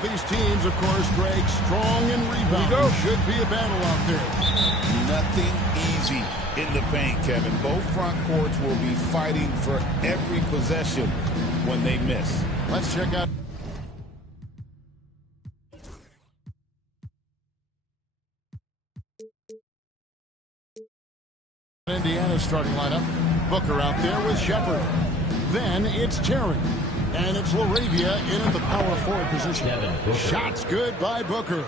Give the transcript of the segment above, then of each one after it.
Both these teams, of course, Greg, strong in rebounding. Should be a battle out there. Nothing easy in the paint, Kevin. Both front courts will be fighting for every possession when they miss. Let's check out Indiana's starting lineup. Booker out there with Shepard. Then it's Terry. And it's LaRavia in at the power forward position. Shots good by Booker.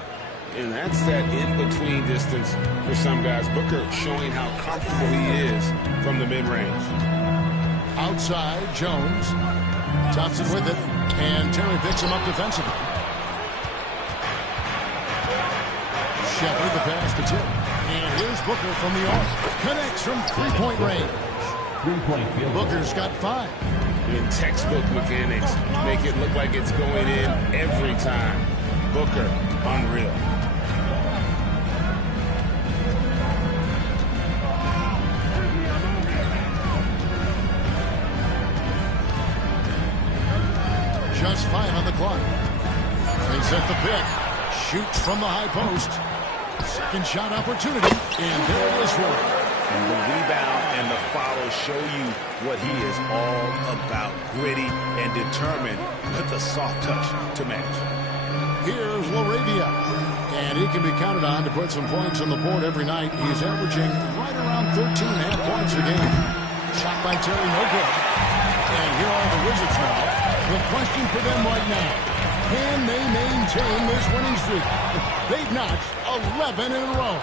And that's that in-between distance for some guys. Booker showing how comfortable he is from the mid-range. Outside, Jones. Thompson with it. And Terry picks him up defensively. Shepard, the pass to Terry. And here's Booker from the arc. Connects from three-point range. Three-point field. Booker's got 5. In textbook mechanics, make it look like it's going in every time. Booker, unreal. Just 5 on the clock. They set the pick. Shoots from the high post. Second shot opportunity. And there it is for him. And the rebound and the follow show you what he is all about. Gritty and determined with a soft touch to match. Here's LaRavia. And he can be counted on to put some points on the board every night. He's averaging right around 13.5 points a game. Shot by Terry, no good. And here are the Wizards now. The question for them right now, can they maintain this winning streak? They've notched 11 in a row.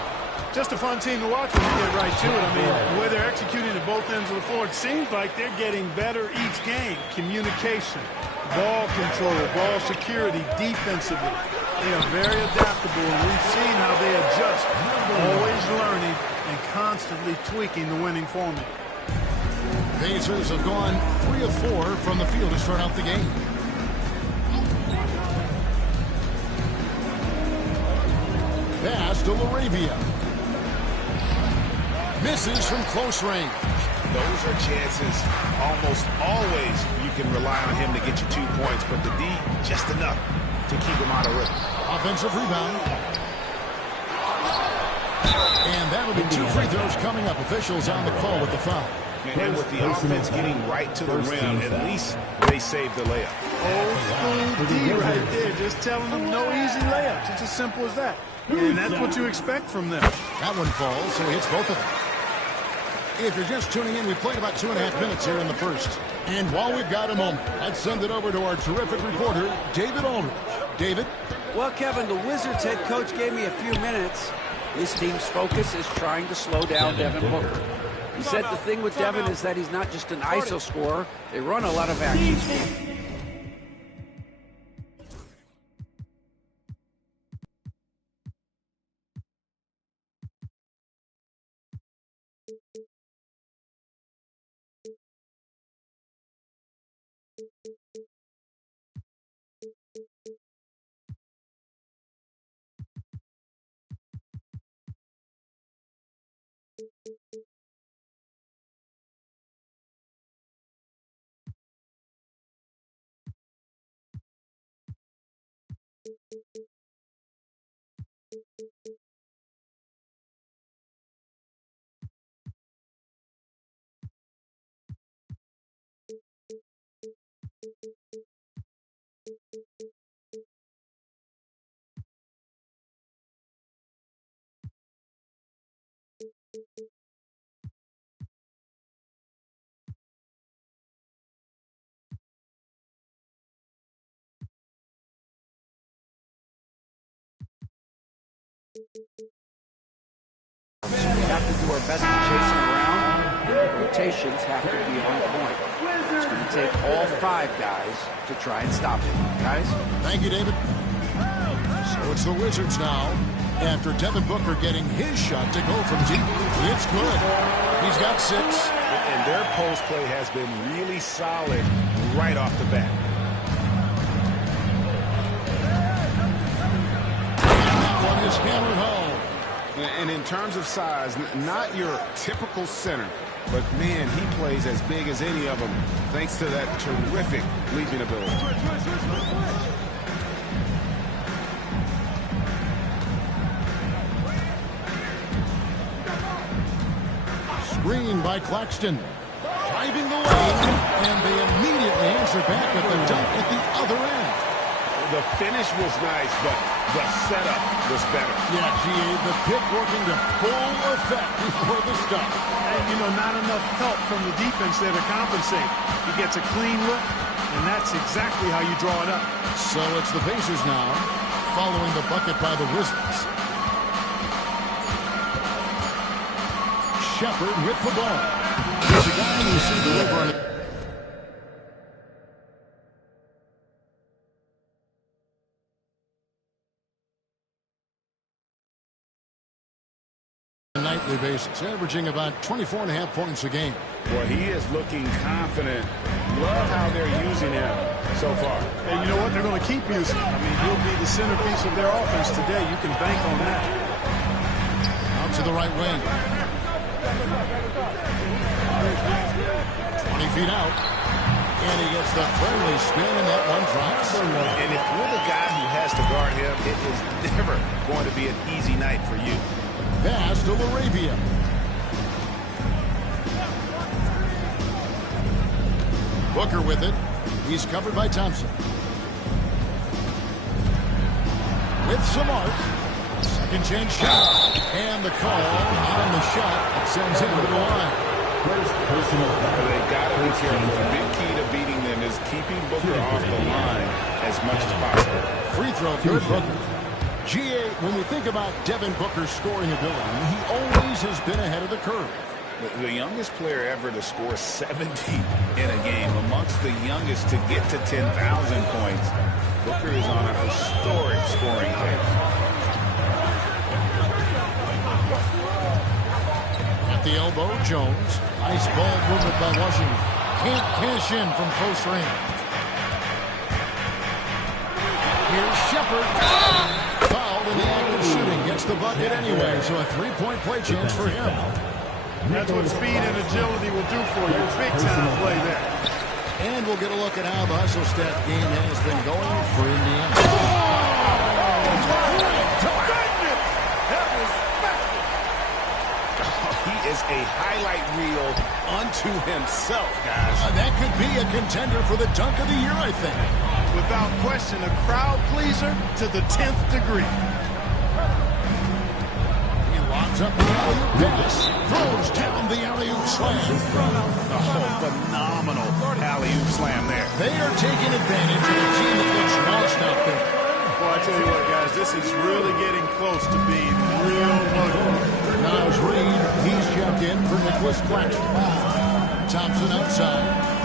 Just a fun team to watch when you get right to it. I mean, the way they're executing at both ends of the floor, it seems like they're getting better each game. Communication, ball control, ball security, defensively. They are very adaptable, and we've seen how they adjust, always learning and constantly tweaking the winning formula. Pacers have gone 3 of 4 from the field to start out the game. Pass to LaRavia. Misses from close range. Those are chances almost always you can rely on him to get you 2 points, but the D, just enough to keep him out of rhythm. Offensive rebound. And that'll be 2 free throws coming up. Officials on the call with the foul. And with the offense getting right to the rim, at least they saved the layup. Old school D right there, just telling them no easy layups. It's as simple as that. And that's what you expect from them. That one falls, so he hits both of them. If you're just tuning in, we played about 2.5 minutes here in the first. And while we've got a moment, let's send it over to our terrific reporter, David Aldridge. David? Well, Kevin, the Wizards head coach gave me a few minutes. His team's focus is trying to slow down Devin Booker. He said the thing with Devin is that he's not just an ISO scorer. They run a lot of action. So we have to do our best to chase him around, and the rotations have to be on point. It's going to take all 5 guys to try and stop him. Guys? Thank you, David. So it's the Wizards now. After Devin Booker getting his shot to go from deep. It's good. He's got 6. And their post play has been really solid right off the bat. And that one is hammered home. And in terms of size, not your typical center, but man, he plays as big as any of them thanks to that terrific leaping ability. Screen by Claxton. Driving the lane, and they immediately answer back with the dunk at the other end. The finish was nice, but the setup was better. Yeah, GA, the pick working to full effect before the stop. And, you know, not enough help from the defense there to compensate. He gets a clean look, and that's exactly how you draw it up. So it's the Pacers now, following the bucket by the Wizards. Shepard with the ball. He's a guy who seems to over on it. Nightly basis, averaging about 24.5 points a game. Boy, he is looking confident. Love how they're using him so far. And you know what? They're going to keep using him. I mean, he'll be the centerpiece of their offense today. You can bank on that. Out to the right wing. 20 feet out. And he gets the friendly spin, and that one drops. And if you're the guy who has to guard him, it is never going to be an easy night for you. Pass to Laravia. Booker with it. He's covered by Thompson. With Samart. Second chance shot. And the call on the shot that sends him to the line. First personal foul. They've got to be careful. The big key to beating them is keeping Booker off the line as much as possible. Free throw, good Booker. GA, when we think about Devin Booker's scoring ability, he always has been ahead of the curve. The youngest player ever to score 70 in a game, amongst the youngest to get to 10,000 points. Booker is on a historic scoring pace. At the elbow, Jones. Nice ball movement by Washington. Can't cash in from close range. Here's Shepard. Fouled in the act of shooting. Gets the bucket anyway, so a three-point play chance for him. That's what speed and agility will do for you. Big time play there. And we'll get a look at how the hustle stat game has been going for Indiana. He is a highlight reel unto himself, guys. That could be a contender for the dunk of the year, I think. Without question, a crowd pleaser to the 10th degree. He locks up the alley-oop pass, throws down the alley-oop slam. Oh, phenomenal alley-oop slam there. They are taking advantage of a team that looks lost out there. Well, I tell you what, guys, this is really getting close to being real ugly. Niles Reed, he's checked in for Nicholas Claxton. Thompson outside.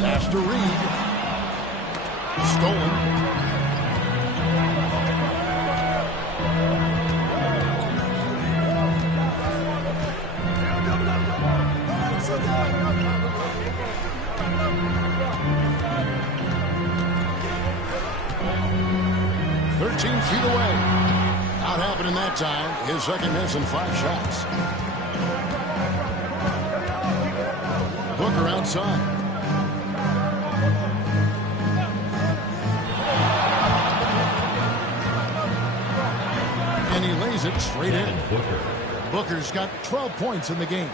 Pass to Reed. Stolen. Feet away. Not happening that time. His second miss and 5 shots. Booker outside. And he lays it straight in. Booker's got 12 points in the game.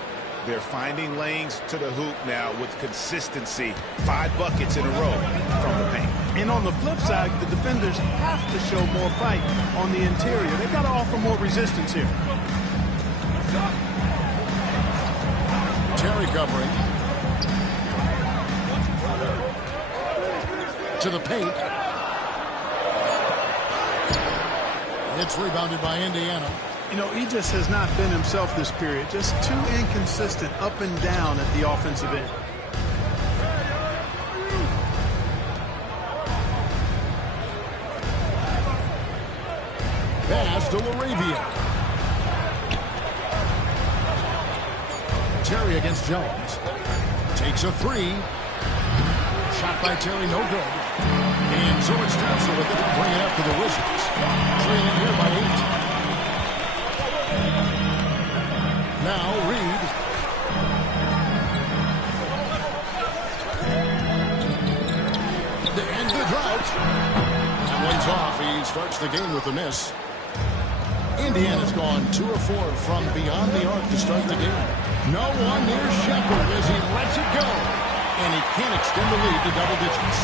They're finding lanes to the hoop now with consistency. 5 buckets in a row from the paint. And on the flip side, the defenders have to show more fight on the interior. They've got to offer more resistance here. Terry covering. To the paint. It's rebounded by Indiana. You know, he just has not been himself this period. Just too inconsistent up and down at the offensive end. Pass to Laravia. Terry against Jones. Takes a 3. Shot by Terry, no good. And so it's Thompson with it to bring it up to the Wizards. Trailing here by 8. Now Reed. To end the drought. That one's off. He starts the game with a miss. Indiana's gone 2 of 4 from beyond the arc to start the game. No one near Shepard as he lets it go. And he can't extend the lead to double digits.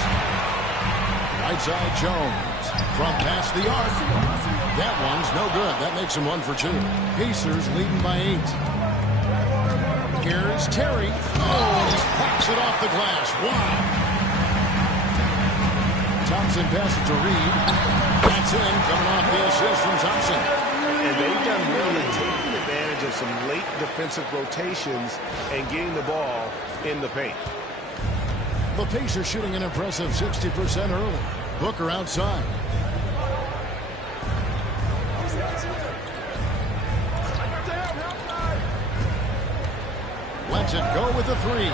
Right side Jones from past the arc. That one's no good. That makes him 1 for 2. Pacers leading by 8. Here's Terry. Oh, and he pops it off the glass. Wow. Thompson passes to Reed. That's in, coming off the assist from Thompson. And they've done well in taking advantage of some late defensive rotations and getting the ball in the paint. The Pacers shooting an impressive 60% early. Booker outside. Lets it go with the 3.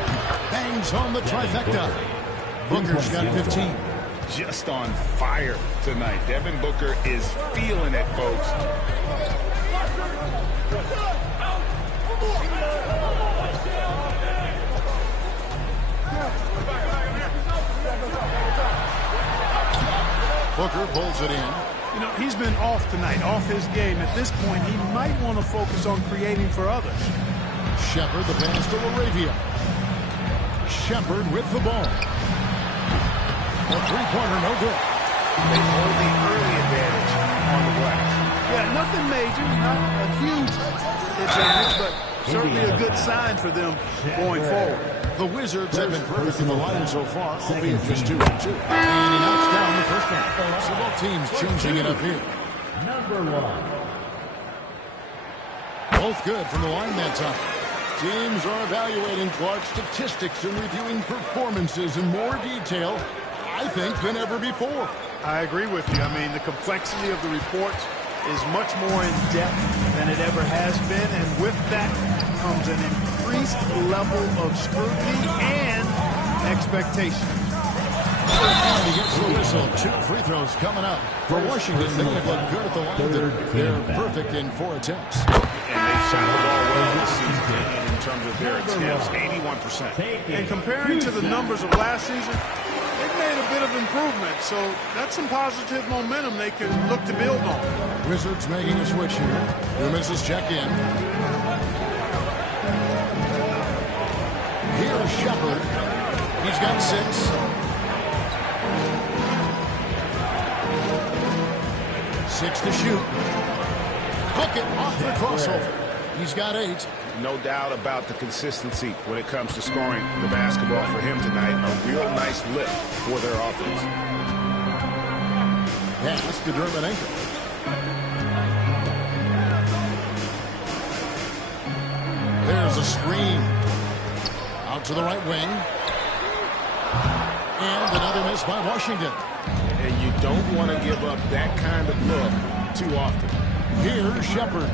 Bangs home the trifecta. Booker's got 15. Just on fire tonight. Devin Booker is feeling it, folks. Booker pulls it in. You know, he's been off tonight, off his game. At this point, he might want to focus on creating for others. Shepard, the pass to Laravia. Shepard with the ball. A three-pointer, no good. They hold the early advantage on the glass. Yeah, nothing major, not a huge advantage, but certainly a good sign for them going forward. The Wizards have been perfect in the line so far, albeit just 2 and 2. And he knocks down the first one. So both teams changing it up here. Number 1. Both good from the line that time. Teams are evaluating Clark's statistics and reviewing performances in more detail, I think, than ever before. I agree with you. I mean, the complexity of the reports is much more in depth than it ever has been, and with that comes an increased level of scrutiny and expectation. And he gets the whistle. 2 free throws coming up. For Washington, they have looked good at the line. They're perfect in 4 attempts. And they've shot the ball well this season in terms of their attempts, 81%. And comparing to the numbers of last season, they've made a bit of improvement, so that's some positive momentum they can look to build on. Wizards making a switch here. Dumas check in. Here's Shepard. He's got 6. 6 to shoot. Book it off the crossover. He's got 8. No doubt about the consistency when it comes to scoring the basketball for him tonight. A real nice lift for their offense. Pass to Dermanenko. There's a screen. Out to the right wing. And another miss by Washington. And you don't want to give up that kind of look too often. Here's Shepard.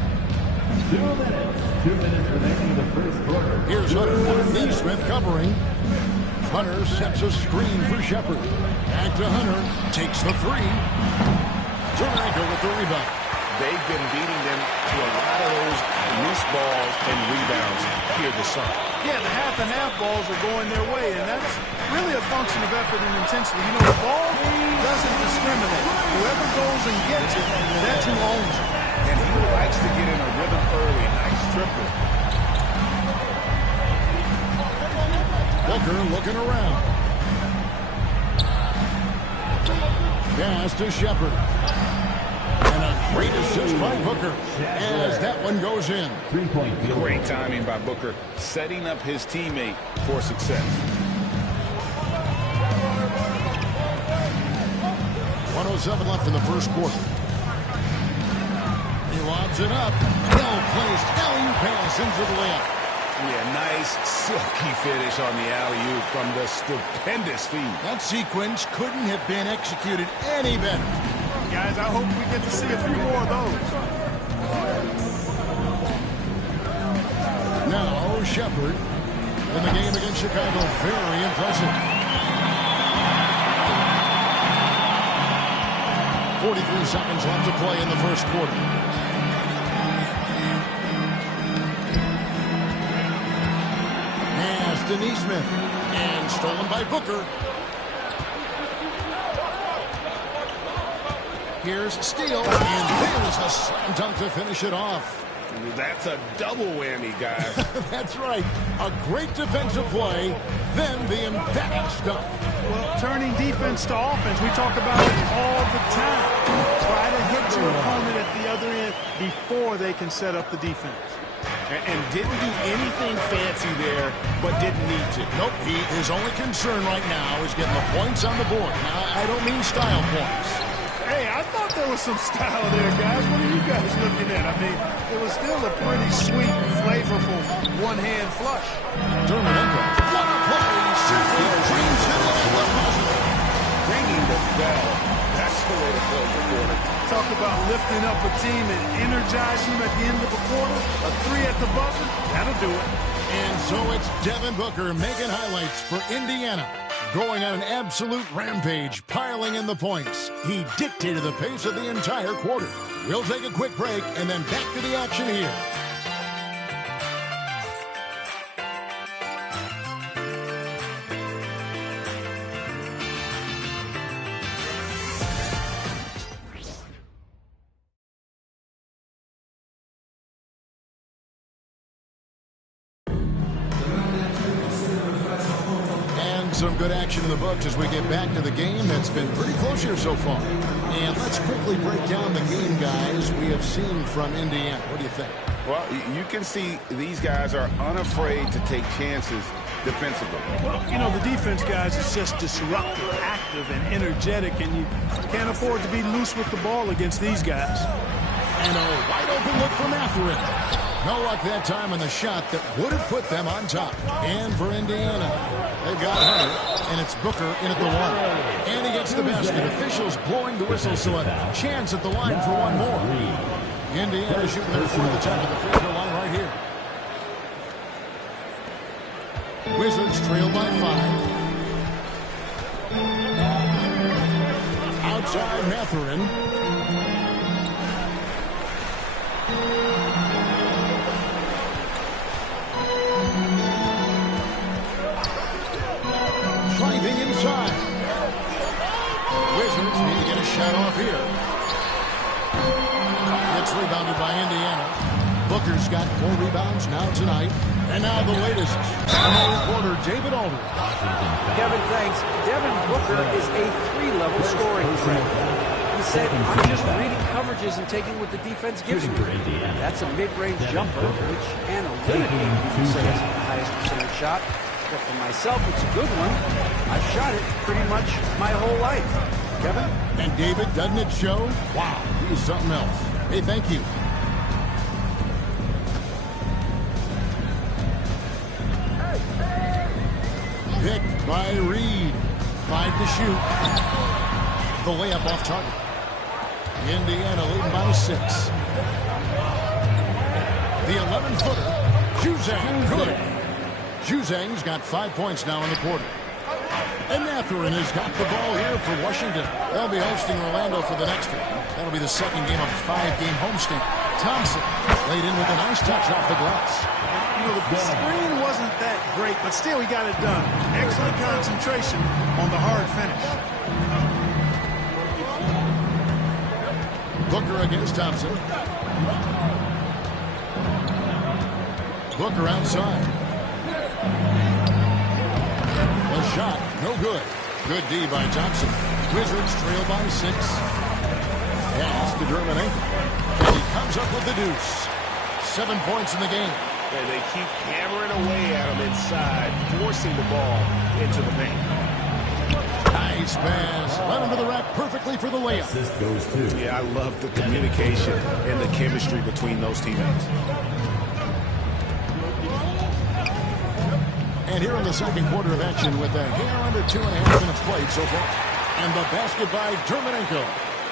2 minutes. 2 minutes remaining in the first quarter. Here's Hunter. Neesmith covering. Hunter sets a screen for Shepard. Back to Hunter. Takes the 3. Dermanenko with the rebound. They've been beating them to a lot of those loose balls and rebounds here this summer. Yeah, the half-and-half balls are going their way, and that's really a function of effort and intensity. You know, the ball doesn't discriminate. Whoever goes and gets it, that's who owns it. And he likes to get in a rhythm early. Nice triple. Booker looking around. Pass to Shepard. And a great assist by Booker as that one goes in. 3-point field. Great timing by Booker, setting up his teammate for success. 1:07 left in the first quarter. He lobs it up. Well-placed alley-oop pass into the layup. Yeah, nice silky finish on the alley-oop from the stupendous feed. That sequence couldn't have been executed any better. Guys, I hope we get to see a few more of those. Now, Shepard in the game against Chicago. Very impressive. 43 seconds left to play in the first quarter. Pass to Neesmith. And stolen by Booker. Here's Steele, and there's a slam dunk to finish it off. That's a double whammy, guys. That's right. A great defensive play, then the emphatic stuff. Well, turning defense to offense, we talk about it all the time. Try to hit your opponent at the other end before they can set up the defense. And didn't do anything fancy there, but didn't need to. Nope, his only concern right now is getting the points on the board. Now, I don't mean style points. Hey, I thought there was some style there, guys. What are you guys looking at? I mean, it was still a pretty sweet, flavorful one-hand flush. Dermanenko, what a play! Simply dreams it in the buzzer. Ringing the bell. That's the way to close the quarter. Talk about lifting up a team and energizing them at the end of a quarter. A 3 at the buzzer, that'll do it. And so it's Devin Booker making highlights for Indiana. Going on an absolute rampage, piling in the points. He dictated the pace of the entire quarter. We'll take a quick break and then back to the action here. Some good action in the books as we get back to the game that's been pretty close here so far. And let's quickly break down the game, guys, we have seen from Indiana. What do you think? Well, you can see these guys are unafraid to take chances defensively. Well, you know, the defense, guys, is just disruptive, active, and energetic, and you can't afford to be loose with the ball against these guys. And a wide open look from Mathurin. No luck that time on the shot that would have put them on top. And for Indiana, they've got Hunter, and it's Booker in at the one. And he gets the basket. Officials blowing the whistle, so a chance at the line for one more. Indiana shooting their fourth attempt at the free throw line right here. Wizards trail by 5. Outside Mathurin. Driving inside. Wizards need to get a shot off here. It's rebounded by Indiana. Booker's got 4 rebounds now tonight. And now the latest. Reporter David Alder. Kevin, thanks. Devin Booker is a 3-level scoring threat. He said, I'm just reading coverages and taking what the defense gives me. That's a mid-range jumper, which analytically you say is the highest percentage shot. But for myself, it's a good one. I've shot it pretty much my whole life. Kevin? And David, doesn't it show? Wow, he's something else. Hey, thank you. Picked by Reed. 5 to shoot. The layup off target. Indiana leading by 6. The 11-footer. Juzang, good. Juzang's got 5 points now in the quarter. And Mathurin has got the ball here for Washington. They'll be hosting Orlando for the next game. That'll be the second game of a 5-game homestand. Thompson laid in with a nice touch off the glass. You know, the screen wasn't that great, but still he got it done. Excellent concentration on the hard finish. Booker against Thompson. Booker outside. A shot, no good. Good D by Thompson. Wizards trail by 6. Pass to Dermanenko. And he comes up with the deuce. 7 points in the game. And they keep hammering away at him inside, forcing the ball into the paint. Nice pass. Led him to the rack perfectly for the layup. Assist goes to. Yeah, I love the communication and the chemistry between those teammates. And here in the second quarter of action with a hair under 2.5 minutes played so far. And the basket by Dermanenko.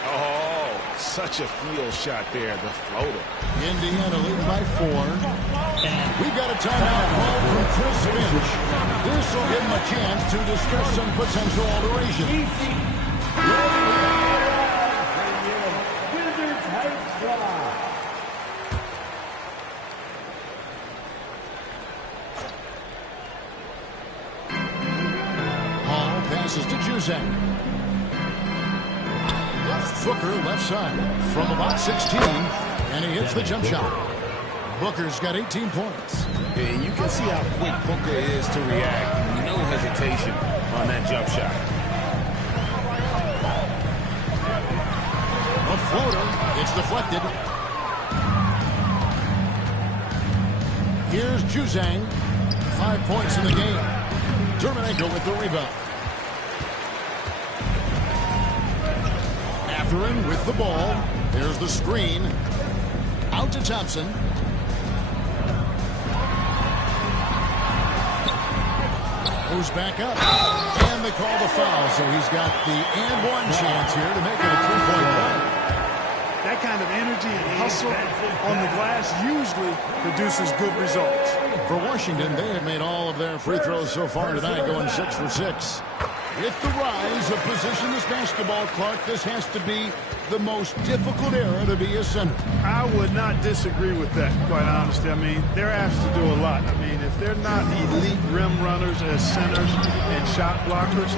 Oh, such a field shot there, the floater. Indiana leading by 4. And we've got a timeout called from Chris Finch. This will give him a chance to discuss some potential alteration. Wizards high squad. Hall passes to Juzang. Booker, left side, from about 16, and he hits the jump shot. Booker's got 18 points. And you can see how quick Booker is to react. No hesitation on that jump shot. A floater. It's deflected. Here's Juzang. 5 points in the game. Terminator with the rebound. After him with the ball. There's the screen. Out to Thompson. Goes back up. And they call the foul. So he's got the and one chance here to make it a 3-point play. That kind of energy and hustle on the glass usually produces good results. For Washington, they have made all of their free throws so far tonight, going 6 for 6. With the rise of positionless basketball, Clark, this has to be the most difficult era to be a center. I would not disagree with that, quite honestly. I mean, they're asked to do a lot. I mean, if they're not elite rim runners as centers and shot blockers,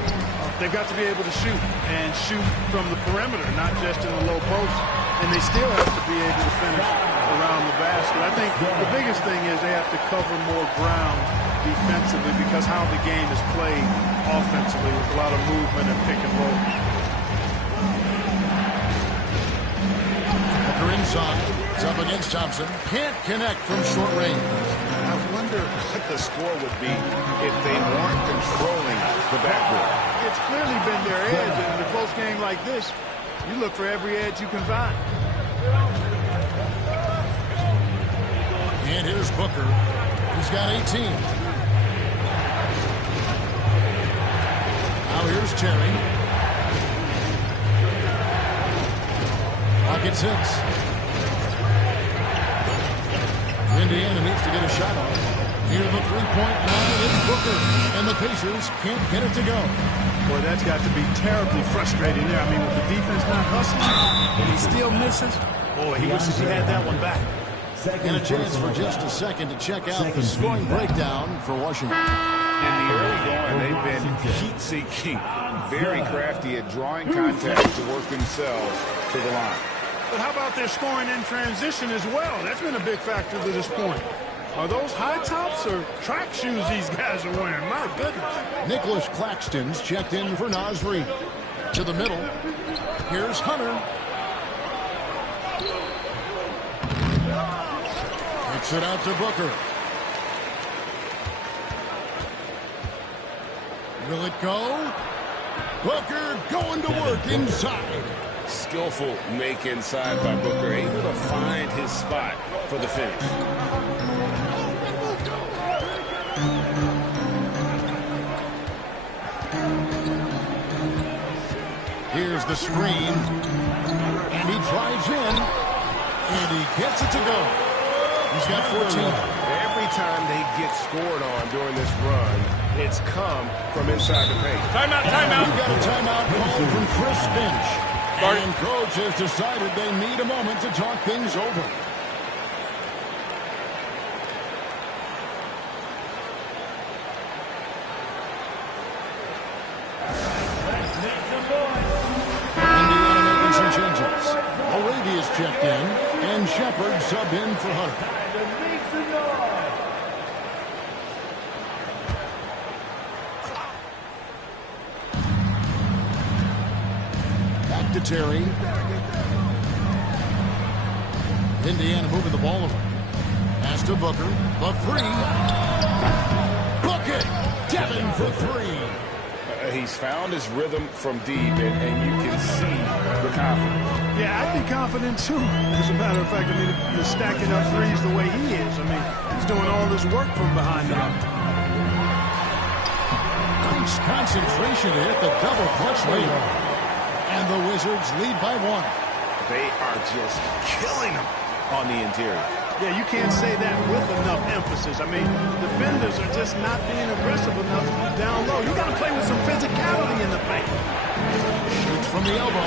they've got to be able to shoot and shoot from the perimeter, not just in the low post. And they still have to be able to finish around the basket. I think the biggest thing is they have to cover more ground defensively because how the game is played offensively with a lot of movement and pick and roll. Booker inside. It's up against Thompson. Can't connect from short range. I wonder what the score would be if they weren't controlling the backboard. It's clearly been their edge, and in a close game like this, you look for every edge you can find. And here's Booker. He's got 18. Now here's Terry. Pocket 6. Indiana needs to get a shot off. Near the three-point line, it's Booker. And the Pacers can't get it to go. Boy, that's got to be terribly frustrating there. I mean, with the defense not hustling, and he still misses, boy, he wishes he had that one back. And a chance for just a second to check out the scoring breakdown for Washington. In the early going, they've been heat-seeking, very crafty at drawing contact to work themselves to the line. But how about their scoring in transition as well? That's been a big factor to this point. Are those high tops or track shoes these guys are wearing? My goodness. Nicholas Claxton's checked in for Nasri. To the middle. Here's Hunter. Kicks it out to Booker. Will it go? Booker going to work inside. Skillful make inside by Booker, able to find his spot for the finish. Here's the screen. And he drives in. And he gets it to go. He's got 14. Every time they get scored on during this run, it's come from inside the paint. Timeout, timeout. We've got a timeout called from Chris Finch. And coach has decided they need a moment to talk things over. Indiana making some changes. O'Reilly's checked in, and Shepard subbed in for Hunter. Back to Terry. Indiana moving the ball away. Pass to Booker. The three. Bucket! Devin for three. He's found his rhythm from deep, and you can see the confidence. Yeah, I'd be confident too. As a matter of fact, I mean, he's stacking up threes the way he is. I mean, he's doing all this work from behind the arc. Nice concentration to hit the double clutch lead. And the Wizards lead by 1. They are just killing them on the interior. Yeah, you can't say that with enough emphasis. I mean, defenders are just not being aggressive enough down low. You got to play with some physicality in the paint. Shoots from the elbow.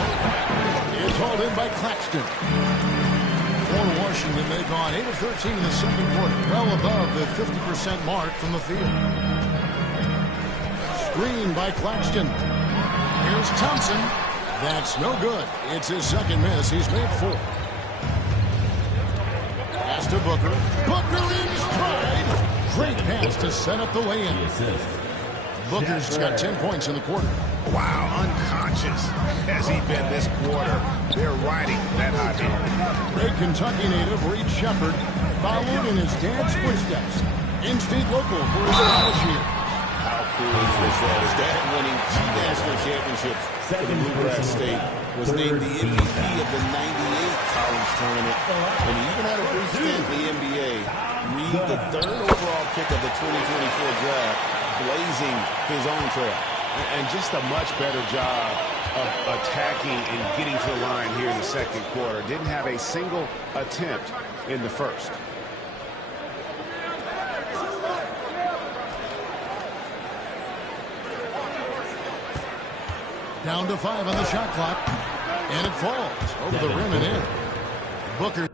It's hauled in by Claxton. For Washington, they've gone 8 of 13 in the second quarter, well above the 50% mark from the field. Screen by Claxton. Here's Thompson. That's no good. It's his second miss. He's made 4. Pass to Booker. Booker in stride. Great pass to set up the lay-in. Booker's got 10 points in the quarter. Wow, unconscious has he been this quarter. They're riding that hot hand. Great Kentucky native Reed Shepard followed in his dad's footsteps. In-state local for his college year. How cool is that? His dad winning 2 national championships for the Bluegrass State, was named the MVP of the '98 college tournament, and he even had a brief stint in the NBA. Reed, the 3rd overall pick of the 2024 draft, blazing his own trail. And just a much better job of attacking and getting to the line here in the second quarter. Didn't have a single attempt in the first. Down to 5 on the shot clock. And it falls over the rim and in. Booker.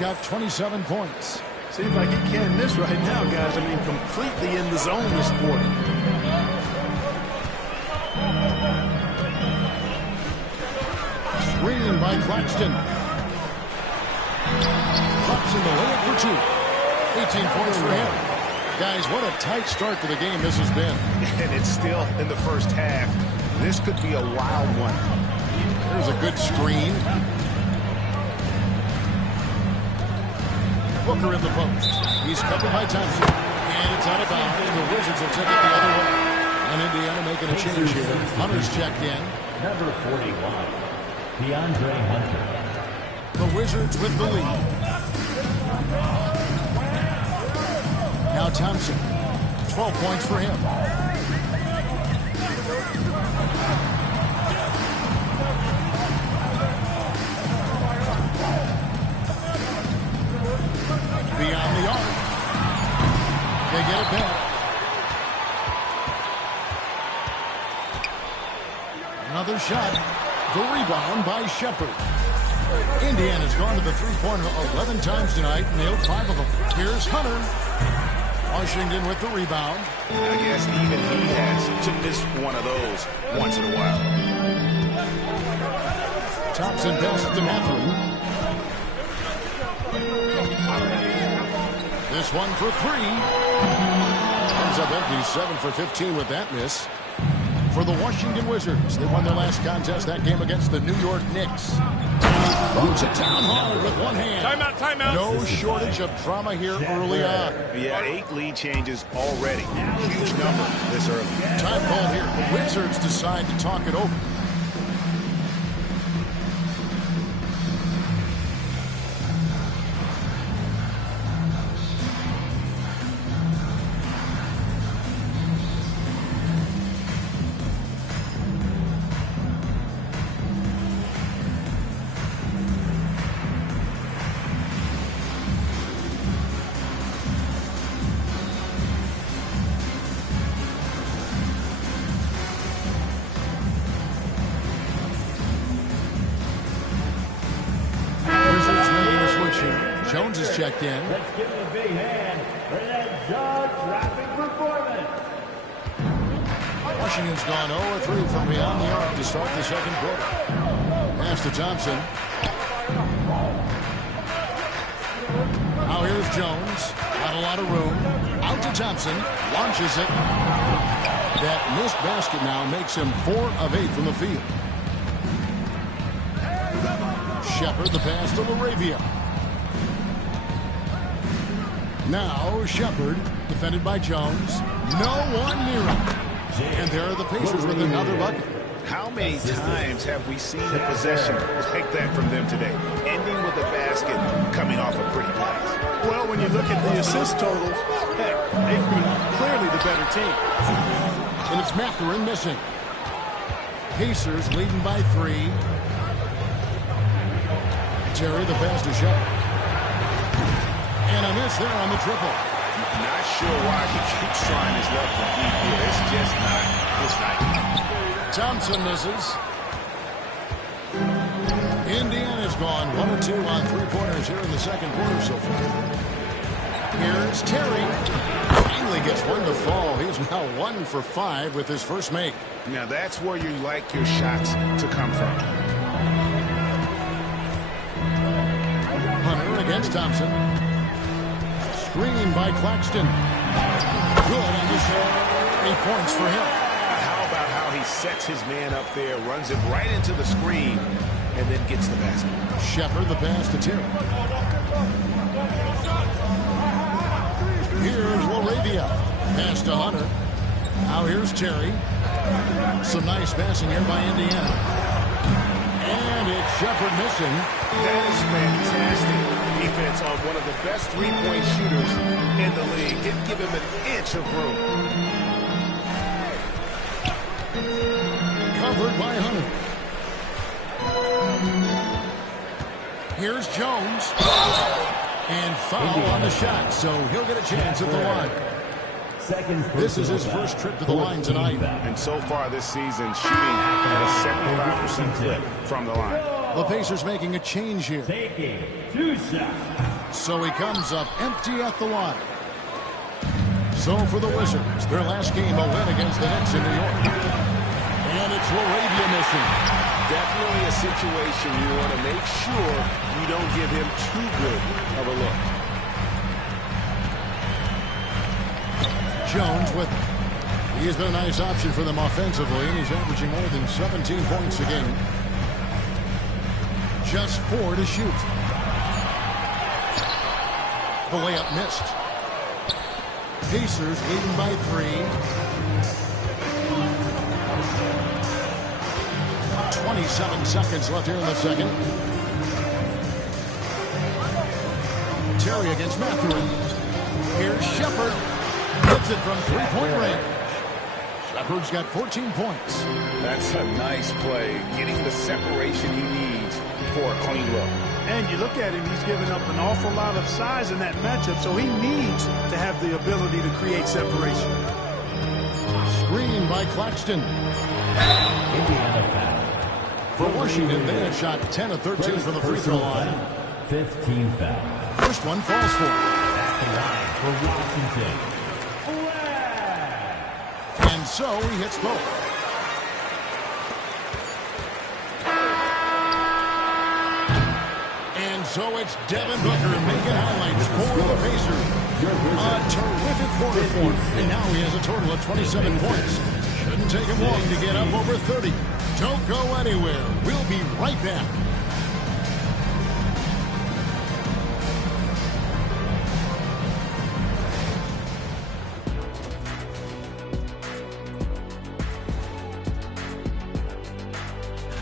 Got 27 points. Seems like he can't miss right now, guys. I mean, completely in the zone this quarter. Screen by Claxton. Drops in the layup for 2. 18 points for him. Guys, what a tight start to the game this has been. And it's still in the first half. This could be a wild one. There's a good screen. Booker in the post. He's covered by Thompson. And it's out of bounds. The Wizards will take it the other way. And Indiana making a change here. Hunter's checked in. Number 41, DeAndre Hunter. The Wizards with the lead. Now Thompson. 12 points for him. Beyond the arc. They get it back. Another shot. The rebound by Shepard. Indiana's gone to the three-pointer 11 times tonight, nailed 5 of them. Here's Hunter. Washington with the rebound. I guess even he has to miss one of those once in a while. Thompson passes to Matthew. This one for 3. Comes up empty, 7 for 15 with that miss. For the Washington Wizards, they won their last contest, that game against the New York Knicks. Boots it down hard with one hand. Timeout, timeout. No shortage of drama here early on. Yeah, 8 lead changes already. Huge number this early. Time called here. The Wizards decide to talk it over. Jones is checked in. Let's give it a big hand for that jaw-dropping performance. Washington's gone 0-3 from beyond the arc to start the second quarter. Pass to Thompson. Now here's Jones. Got a lot of room. Out to Thompson. Launches it. That missed basket now makes him 4 of 8 from the field. Shepard, the pass to LaRavia. Now Shepard, defended by Jones. No one near him. And there are the Pacers with another bucket. How many times have we seen a possession like that from them today? Ending with a basket coming off a pretty pass. Well, when you look at the assist totals, heck, they've been clearly the other team. And it's Mathurin missing. Pacers leading by 3. Terry, the pass to Shepard. And a miss there on the triple. Not sure why he keeps trying his left from deep here. It's just not his night. Thompson misses. Indiana's gone 1 or 2 on 3-pointers here in the second quarter so far. Here's Terry. Finally gets one to fall. He's now 1 for 5 with his first make. Now that's where you like your shots to come from. Hunter against Thompson. Screen by Claxton. Good on the shot. 8 points for him. How about how he sets his man up there, runs him right into the screen, and then gets the basket. Shepard the pass to Terry. Here's Laravia. Pass to Hunter. Now here's Terry. Some nice passing here by Indiana. And it's Shepard missing. That is fantastic defense on one of the best three-point shooters in the league. Didn't give him an inch of room. Covered by Hunter. Here's Jones. And foul on the shot, so he'll get a chance at the line. This is his first trip to the line tonight. And so far this season, shooting at a 75% clip from the line. The Pacers making a change here. Taking 2 shots. So he comes up empty at the line. So for the Wizards, their last game a win against the Knicks in New York. And it's Laravia missing. Definitely a situation you want to make sure you don't give him too good of a look. Jones with it. He has been a nice option for them offensively, and he's averaging more than 17 points a game. Just 4 to shoot. The layup missed. Pacers leading by 3. 27 seconds left here in the second. Terry against Mathurin. Here's Shepard. Hits it from 3-point range. Shepard's got 14 points. That's a nice play, getting the separation he needs for a clean look. And you look at him, he's giving up an awful lot of size in that matchup, so he needs to have the ability to create separation. Screen by Claxton. Indiana foul. For Washington, they have shot 10 of 13 from the free throw line. 15 foul. First one falls for him. At the line for Washington. And so he hits both. And so it's Devin Booker making highlights for the Pacers. A terrific quarter for him. And now he has a total of 27 points. Shouldn't take him long to get up over 30. Don't go anywhere. We'll be right back.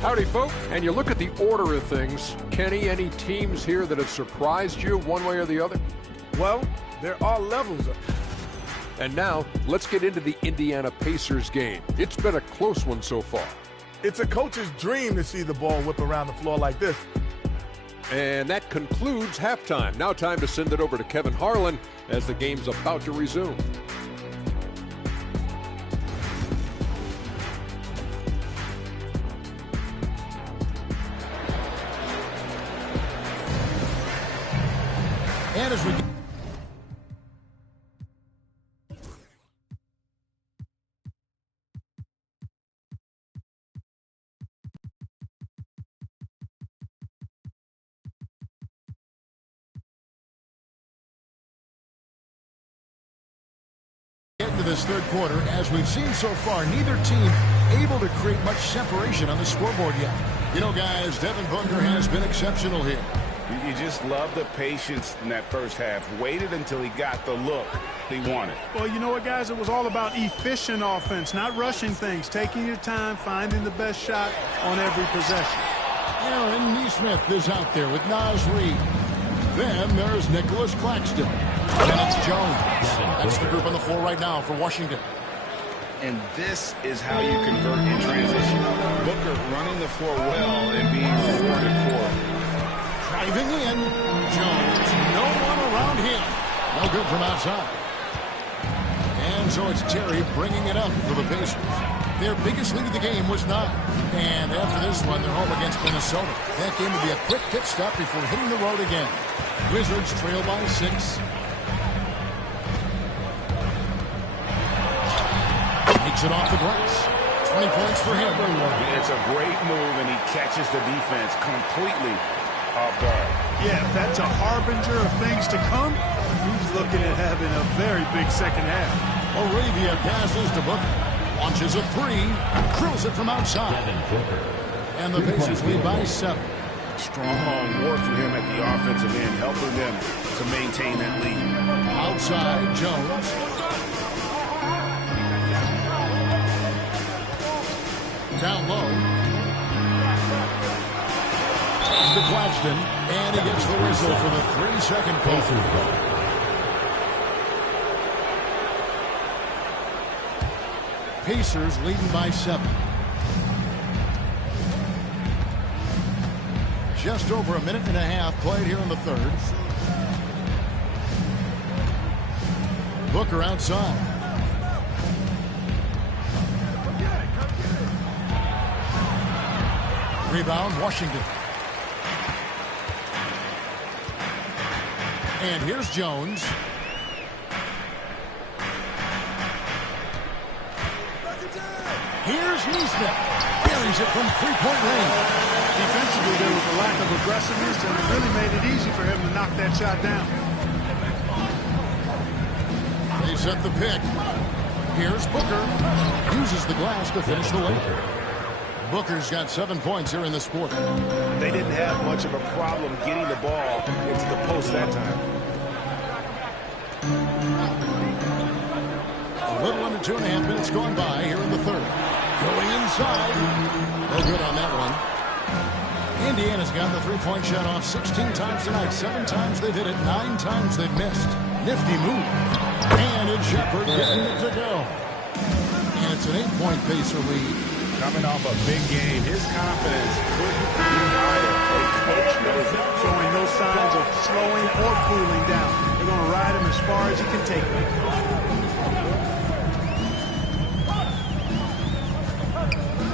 Howdy, folk. And you look at the order of things. Kenny, any teams here that have surprised you one way or the other? Well, there are levels of. And now, let's get into the Indiana Pacers game. It's been a close one so far. It's a coach's dream to see the ball whip around the floor like this. And that concludes halftime. Now time to send it over to Kevin Harlan as the game's about to resume. And as we into this third quarter, as we've seen so far, neither team able to create much separation on the scoreboard yet. You know, guys, Devin Booker has been exceptional here. You just love the patience in that first half. Waited until he got the look he wanted. Well, you know what, guys? It was all about efficient offense, not rushing things, taking your time, finding the best shot on every possession. Aaron Neesmith is out there with Nas Reed. Then there's Nicholas Claxton. And it's Jones. That's the group on the floor right now for Washington. And this is how you convert in transition. Booker running the floor well and being rewarded for it. Driving in. Jones. No one around him. No good from outside. And so it's Terry bringing it up for the Pacers. Their biggest lead of the game was 9. And after this one, they're home against Minnesota. That game will be a quick pit stop before hitting the road again. Wizards trail by 6. Takes it off the glass. 20 points for him. It's a great move, and he catches the defense completely off guard. Yeah, if that's a harbinger of things to come, he's looking at having a very big second half. Arabia passes to Booker. Launches a 3. Drills it from outside. And the Pacers lead by 7. Strong work for him at the offensive end, helping them to maintain that lead. Outside, Jones. Down low. To Claxton, and he gets the whistle for the 3-second call. Pacers leading by 7. Just over a minute and a half played here in the third. Booker outside. Rebound, Washington. And here's Jones. Here's Neesmith. Carries it from three-point range. Defensively, there was a lack of aggressiveness, and it really made it easy for him to knock that shot down. They set the pick. Here's Booker. Uses the glass to finish the layup. Booker's got 7 points here in this quarter. They didn't have much of a problem getting the ball into the post that time. A little under 2.5 minutes gone by here in the third. Going inside. No good on that one. Indiana's got the three-point shot off 16 times tonight. 7 times they've hit it. 9 times they've missed. Nifty move. And it's Shepard getting it to go. And it's an 8-point Pacer lead. Coming off a big game, his confidence couldn't be higher. A coach knows it. Showing no signs of slowing or cooling down. They're going to ride him as far as he can take him.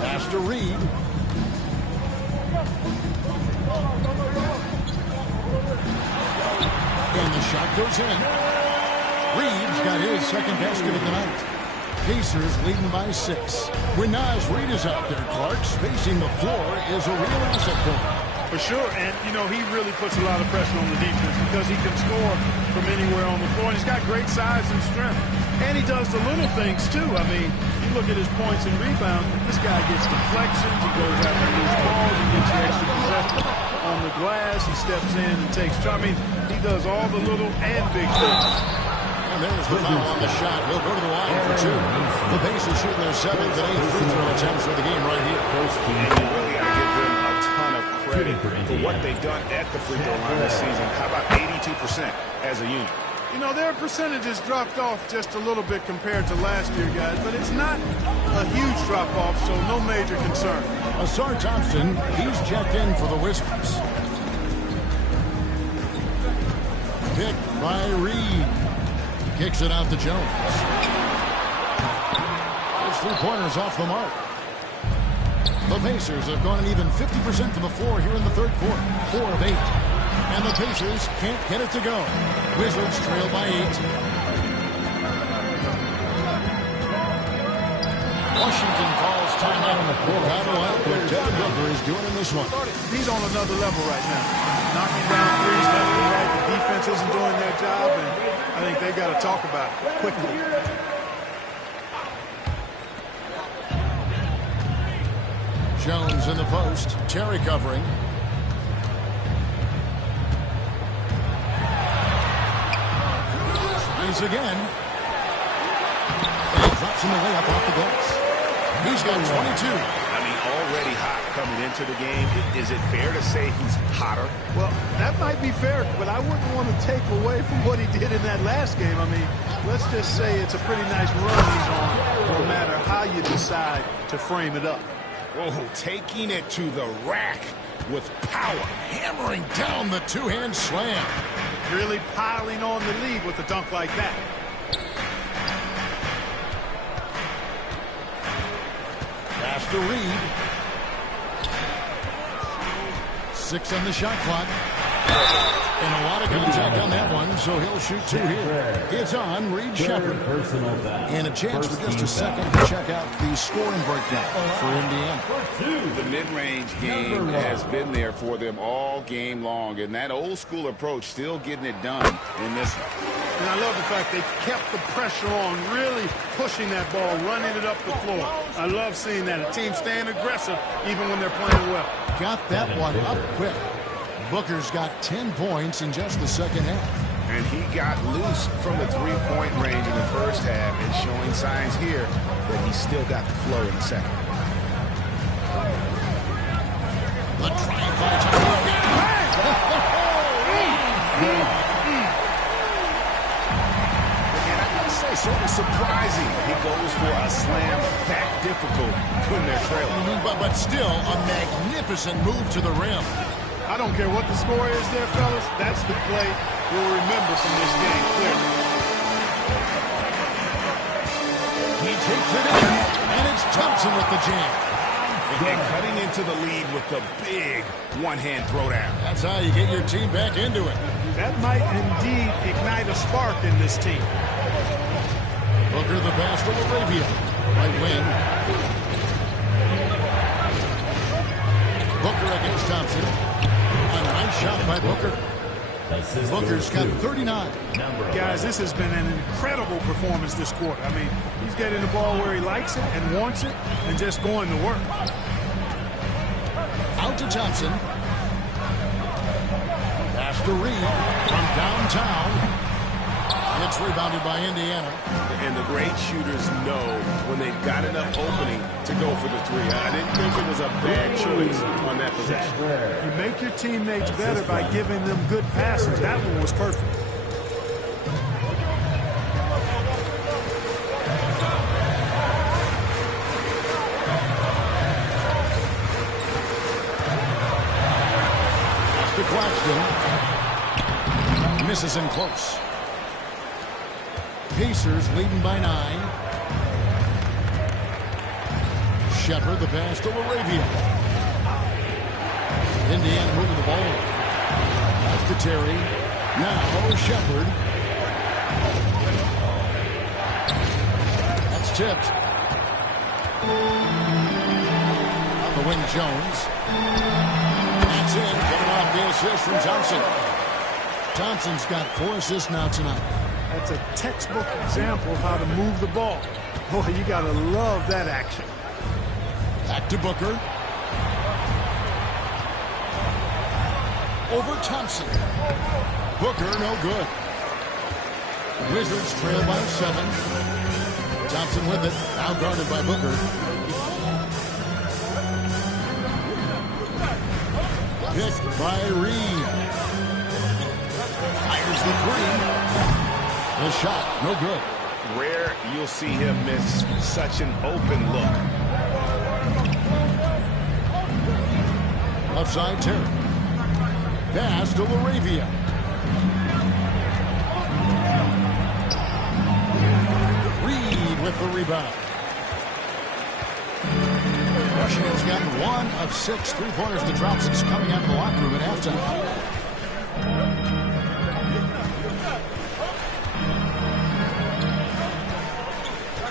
Pass to Reed. And the shot goes in. Reed's got his second basket of the night. Pacers leading by 6. When Naz Reid is out there, Clark, spacing the floor is a real asset for him. For sure, and, you know, he really puts a lot of pressure on the defense because he can score from anywhere on the floor. And he's got great size and strength. And he does the little things, too. I mean, you look at his points and rebounds, this guy gets deflections, he goes after loose balls, he gets the extra possession on the glass, he steps in and takes charge. I mean, he does all the little and big things. And there's the foul on the shot. He'll go to the line for 2. The Pacers shooting their 7th and 8th free throw attempts for the game right here. And you really got to give them a ton of credit for what they've done at the free throw line this season. How about 82% as a unit? You know, their percentages dropped off just a little bit compared to last year, guys, but it's not a huge drop-off, so no major concern. Asar Thompson, he's checked in for the Wizards. Picked by Reed. Kicks it out to Jones. Those three-pointers off the mark. The Pacers have gone an even 50% from the floor here in the third quarter. 4 of 8. And the Pacers can't get it to go. Wizards trail by 8. Washington calls timeout. Gotta like what Devin Booker is doing in this one. He's on another level right now. Knocking down threes left and right. The defense isn't doing their job, and I think they got to talk about it quickly. Jones in the post. Terry covering. Tries again. And he drops him away up off the glass. He's got 22. I mean, all already hot coming into the game. Is it fair to say he's hotter? Well, that might be fair, but I wouldn't want to take away from what he did in that last game. I mean, let's just say it's a pretty nice run he's on, no matter how you decide to frame it up. Oh, taking it to the rack with power. Hammering down the two-hand slam. Really piling on the lead with a dunk like that. Pass to Reed. 6 on the shot clock. And a lot of contact on that one, so he'll shoot 2 here. It's on Reed Shepard. And a chance for just a second to check out the scoring breakdown for Indiana. The mid-range game has been there for them all game long, and that old-school approach still getting it done in this one. And I love the fact they kept the pressure on, really pushing that ball, running it up the floor. I love seeing that. A team staying aggressive even when they're playing well. Got that one up quick. Booker's got 10 points in just the second half. And he got loose from the three-point range in the first half and showing signs here that he's still got the flow in the second. The drive by John. And I gotta say, sort of surprising he goes for a slam that difficult when they're trailing. But still, a magnificent move to the rim. I don't care what the score is there, fellas. That's the play we'll remember from this game, clearly. He takes it in, and it's Thompson with the jam. And cutting into the lead with the big one-hand throwdown. That's how you get your team back into it. That might indeed ignite a spark in this team. Booker the pass to Laravia. Right wing. Booker against Thompson. A nice shot by Booker. Booker's got 39. Guys, this has been an incredible performance this quarter. I mean, he's getting the ball where he likes it and wants it and just going to work. Out to Thompson. Pass to Reed from downtown. It's rebounded by Indiana. And the great shooters know when they've got enough opening to go for the three. I didn't think it was a bad choice on that possession. You make your teammates better by giving them good passes. That one was perfect. To Claxton. Misses in close. Pacers leading by 9. Shepard the pass to Laravia. Indiana moving the ball. Back to Terry. Now Shepard. That's tipped. On the wing, Jones. That's in. Coming off the assist from Thompson. Thompson's got 4 assists now tonight. That's a textbook example of how to move the ball. Boy, you got to love that action. Back to Booker. Over Thompson. Booker, no good. Wizards trail by 7. Thompson with it. Now guarded by Booker. Picked by Reed. Fires the 3. The shot, no good. Rare you'll see him miss such an open look. Left side, Terry. Pass to Laravia. Reed with the rebound. Washington's gotten 1 of 6 3-pointers to drop since coming out of the locker room at halftime.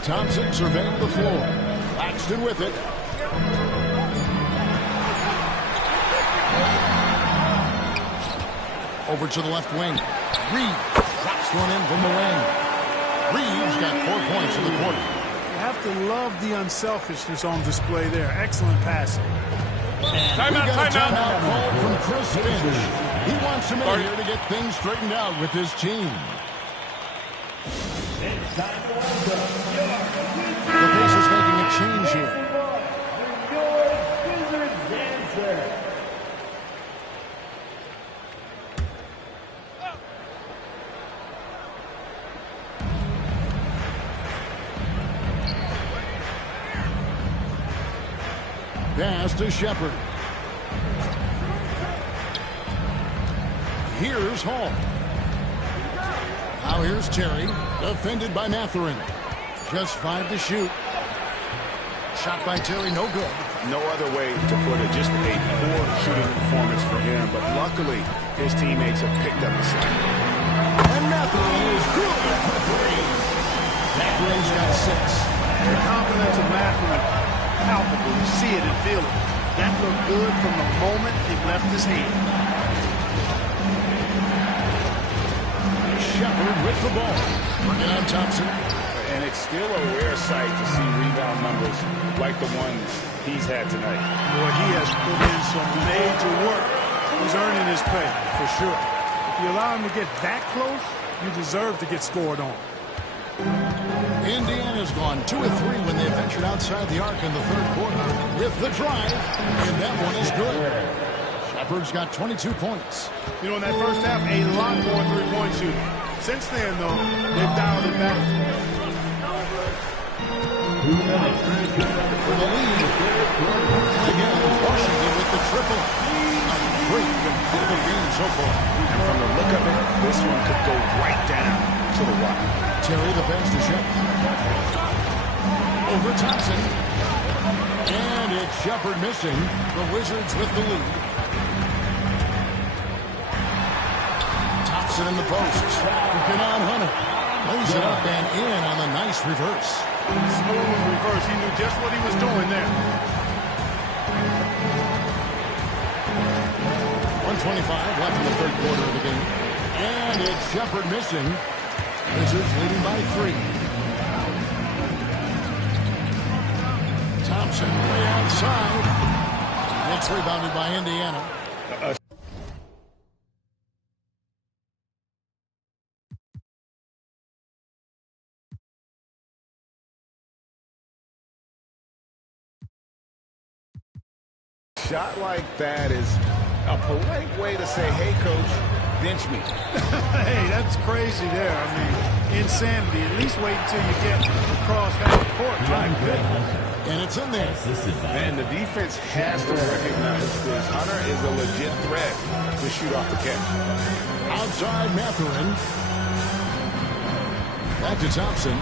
Thompson surveying the floor. Claxton with it. Over to the left wing. Reed drops one in from the wing. Reed's got 4 points in the quarter. You have to love the unselfishness on display there. Excellent passing. Timeout called from Chris Finch. He wants him in here to get things straightened out with his team. The Pacers making a change here. Pass to Shepard. Here's Hall. Now here's Terry. Defended by Mathurin. Just 5 to shoot. Shot by Terry, no good. No other way to put it. Just a poor shooting performance for him. But luckily, his teammates have picked up the slack. And Mathurin is good for 3. Mathurin's got 6. The confidence of Mathurin, palpable. You see it and feel it. That looked good from the moment it left his hand. Shepard with the ball. Working on Thompson. And it's still a rare sight to see rebound numbers like the ones he's had tonight. Boy, he has put in some major work. He's earning his pay, for sure. If you allow him to get that close, you deserve to get scored on. Indiana's gone 2 of 3 when they ventured outside the arc in the third quarter with the drive, and that one is good. Shepard's got 22 points. You know, in that first half, a lot more three-point shooting. Since then, though, they've dialed it back. For the lead, and again, Washington with the triple. A great competitive game so far. And from the look of it, this one could go right down to the wire. Terry the pass to Shepard. Over Thompson. And it's Shepard missing. The Wizards with the lead. Thompson in the post. Looking on Hunter. Lays it up and in on the nice reverse. Smooth reverse. He knew just what he was doing there. 1:25 left in the third quarter of the game. And it's Shepard missing. Wizards leading by 3. Thompson way outside. It's rebounded by Indiana. Shot like that is a polite way to say, hey, coach, bench me. Hey, that's crazy there. I mean, insanity. At least wait until you get across half the court. My goodness. And it's in there. Man, the defense has to recognize this. Hunter is a legit threat to shoot off the catch. Outside Mathurin. Back to Thompson.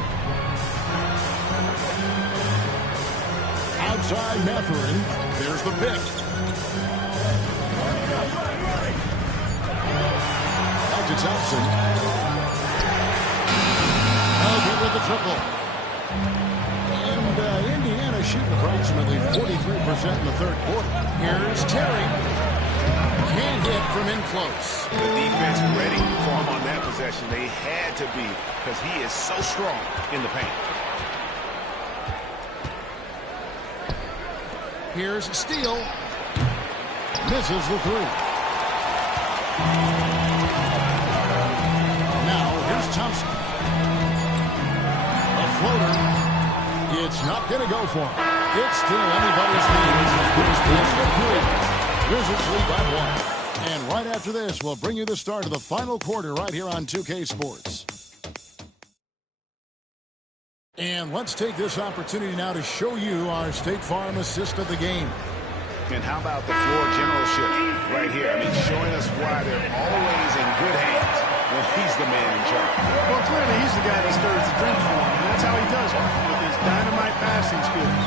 Outside Mathurin. There's the pick. Back to Thompson. Elgin with the triple. And Indiana shooting approximately 43% in the third quarter. Here's Terry. Can't hit from in close. The defense ready for him on that possession. They had to be because he is so strong in the paint. Here's Steele. Misses the 3. Now here's Thompson. A floater. It's not going to go for him. It's still anybody's lead. It's the 3. Wizards lead by 1. And right after this, we'll bring you the start of the final quarter right here on 2K Sports. And let's take this opportunity now to show you our State Farm assist of the game. And how about the floor generalship right here? I mean, showing us why they're always in good hands when he's the man in charge. Well, clearly he's the guy that stirs the drink for him. And that's how he does it, with his dynamite passing skills.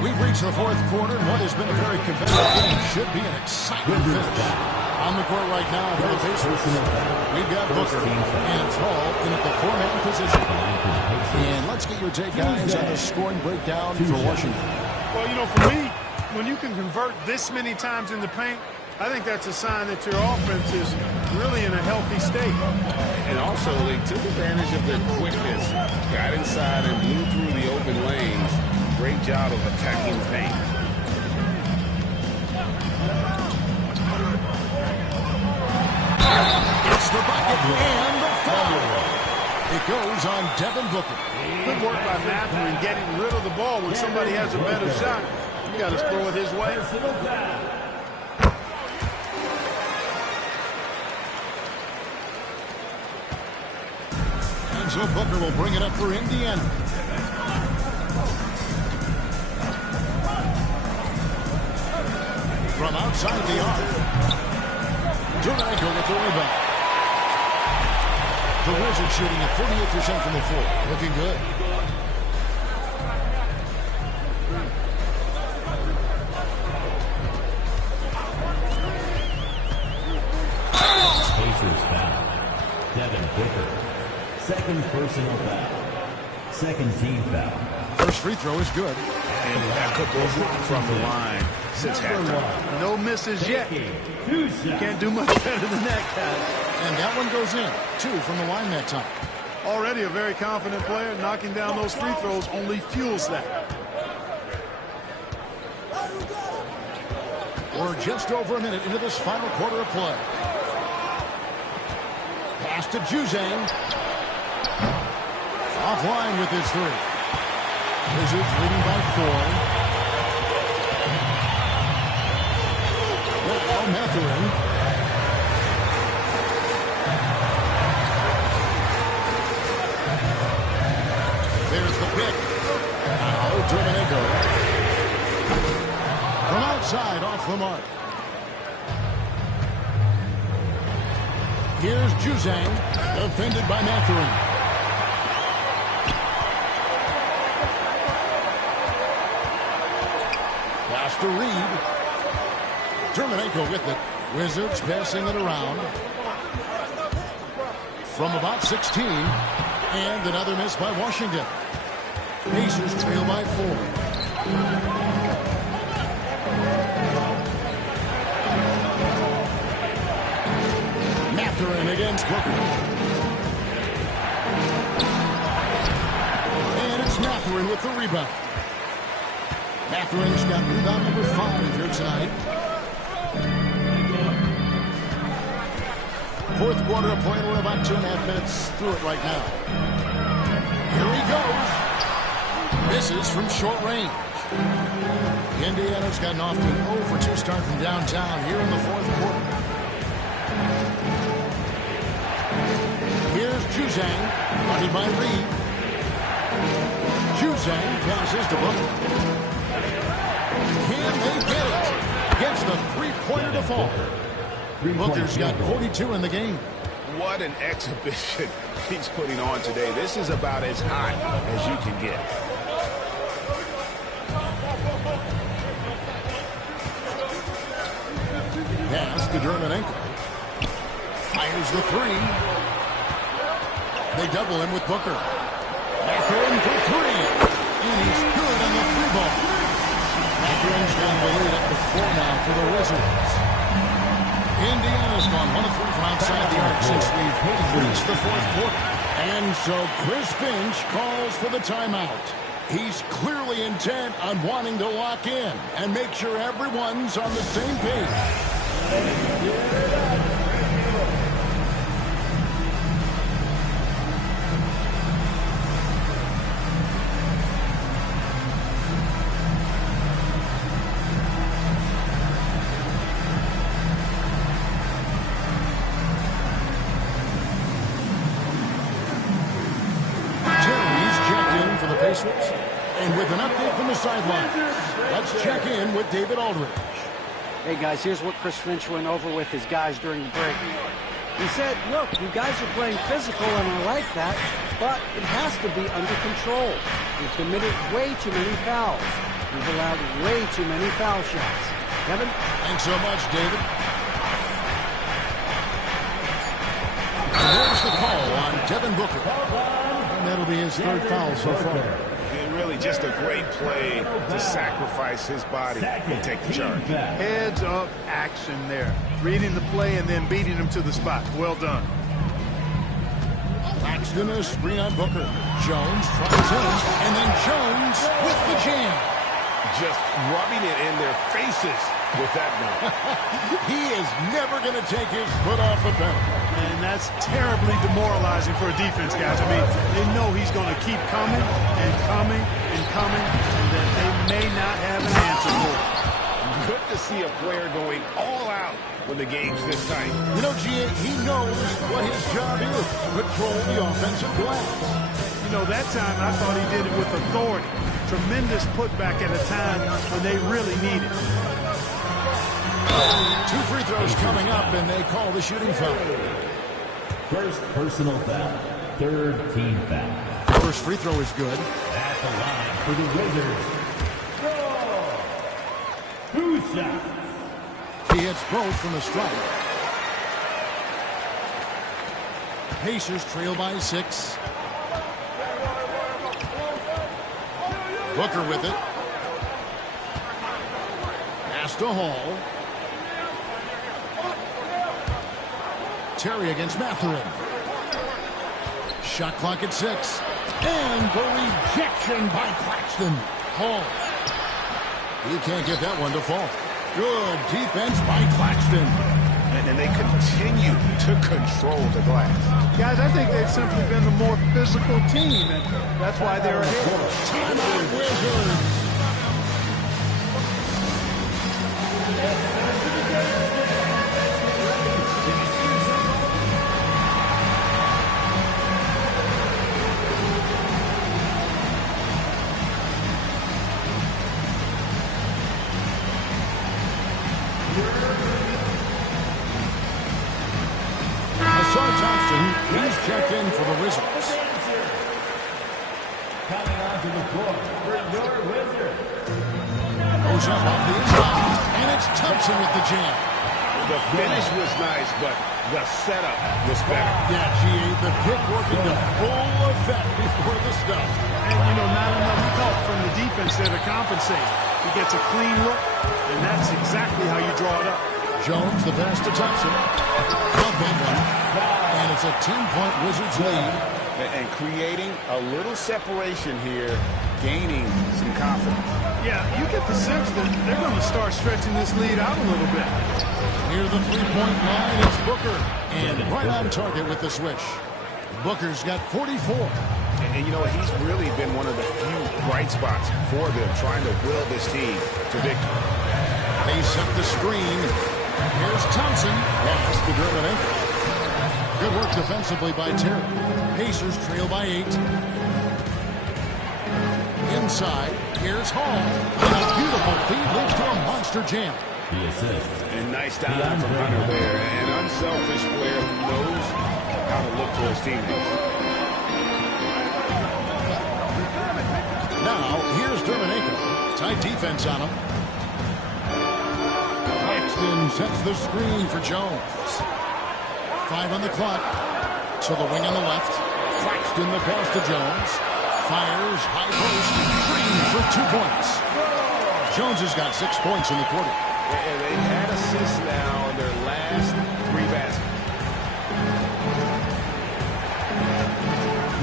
We've reached the fourth quarter, and what has been a very competitive game should be an exciting finish. On the court right now for the Pacers, we've got Booker and Hall in at the 4-man position. And let's get your take, guys, on the scoring breakdown for Washington. Well, you know, for me, when you can convert this many times in the paint, I think that's a sign that your offense is really in a healthy state. And also, they took advantage of their quickness, got inside and blew through the open lanes. Great job of attacking the paint. It's the bucket and the foul. It goes on Devin Booker. Good work by Mathurin getting rid of the ball when somebody has a better shot. You got to throw it his way. And so Booker will bring it up for Indiana. from outside the arc. Durant with the rebound. The Wizards shooting at 48% from the floor. Looking good. Pacers foul. Devin Booker. Second personal foul. Second team foul. First free throw is good. And that could go from the line since halftime. No misses yet. You can't do much better than that, guys. And that one goes in. 2 from the line that time. Already a very confident player. Knocking down those free throws only fuels that. We're just over a minute into this final quarter of play. Pass to Juzang. Offline with his 3. Wizards leading by 4. Now Mathurin. There's the pick. Now Domenico. From outside, off the mark. Here's Juzang, defended by Mathurin. Pass to Reed. Domenico with it. Wizards passing it around. From about 16. And another miss by Washington. Pacers trail by 4. Mathurin against Booker. And it's Mathurin with the rebound. Mathurin's got rebound number 5 here tonight. Fourth quarter of play. We're about 2.5 minutes through it right now. Here he goes. Misses from short range. Indiana's gotten off to an 0 for 2 start from downtown here in the fourth quarter. Here's Juzang, guarded by Reed. Juzang passes to Booker. Can they get it? Gets the three-pointer to fall. Booker's got 42 in the game. What an exhibition he's putting on today. This is about as hot as you can get. Pass to Domenico. Fires the 3. They double him with Booker. Mathurin for 3. And he's good on the 3-ball. Mathurin's down the lead up to 4 now for the Wizards. Indiana's gone 1 of 3 from outside the arc since we've reached the fourth quarter. And so Chris Finch calls for the timeout. He's clearly intent on wanting to lock in and make sure everyone's on the same page. And with an update from the sideline, let's check in with David Aldridge. Hey, guys, here's what Chris Finch went over with his guys during the break. He said, look, you guys are playing physical, and I like that, but it has to be under control. We've committed way too many fouls. We've allowed way too many foul shots. Kevin? Thanks so much, David. And there's the call on Devin Booker. And that'll be his 3rd foul so far. And really just a great play to sacrifice his body and take the charge. Heads-up action there. Reading the play and then beating him to the spot. Well done. Paxton a screen on Booker. Jones tries in, and then Jones with the jam. Just rubbing it in their faces with that dunk. He is never going to take his foot off the pedal. And that's terribly demoralizing for a defense, guys. I mean, they know he's going to keep coming and coming and coming, and that they may not have an answer for it. Good to see a player going all out when the game's this tight. You know, G.A., he knows what his job is, control the offensive glass. You know, that time I thought he did it with authority. Tremendous putback at a time when they really need it. 2 free throws coming up, and they call the shooting foul. First personal foul. Third team foul. First free throw is good. At the line for the Wizards. Two shots. He hits both from the strike. Pacers trail by 6. Booker with it. Pass to Hall. Terry against Mathurin. Shot clock at 6. And the rejection by Claxton. Hall. He can't get that one to fall. Good defense by Claxton. And they continue to control the glass. Guys, I think they've simply been the more physical team, and that's why they're ahead. Timeout Wizards. He's checked in for the Wizards. Coming onto the floor for your Wizards. Goes up off the inside, and it's Thompson with the jam. The finish was nice, but the setup was better. Yeah, G.A., the pick working to full effect before the stuff. And, you know, not enough help from the defense there to compensate. He gets a clean look, and that's exactly how you draw it up. Jones, the pass to Thompson. Love that one. And it's a 10-point Wizards lead. And creating a little separation here, gaining some confidence. Yeah, you get the sense that they're going to start stretching this lead out a little bit. Near the three-point line, it's Booker. And right on target with the swish. Booker's got 44. And you know, he's really been one of the few bright spots for them, trying to will this team to victory. They set the screen. Here's Thompson. Pass to Dermot. Good work defensively by Terry. Pacers trail by 8. Inside, here's Hall. And a beautiful feed leads to a monster jam. The assist. And nice dive from Hunter there. An unselfish player who knows how to look for his teammates. Now, here's Dermot. Tight defense on him. Claxton sets the screen for Jones. 5 on the clock. To the wing on the left. Claxton the pass to Jones. Fires, high post, Green for 2 points. Jones has got 6 points in the quarter. And they've had assists now in their last 3 baskets.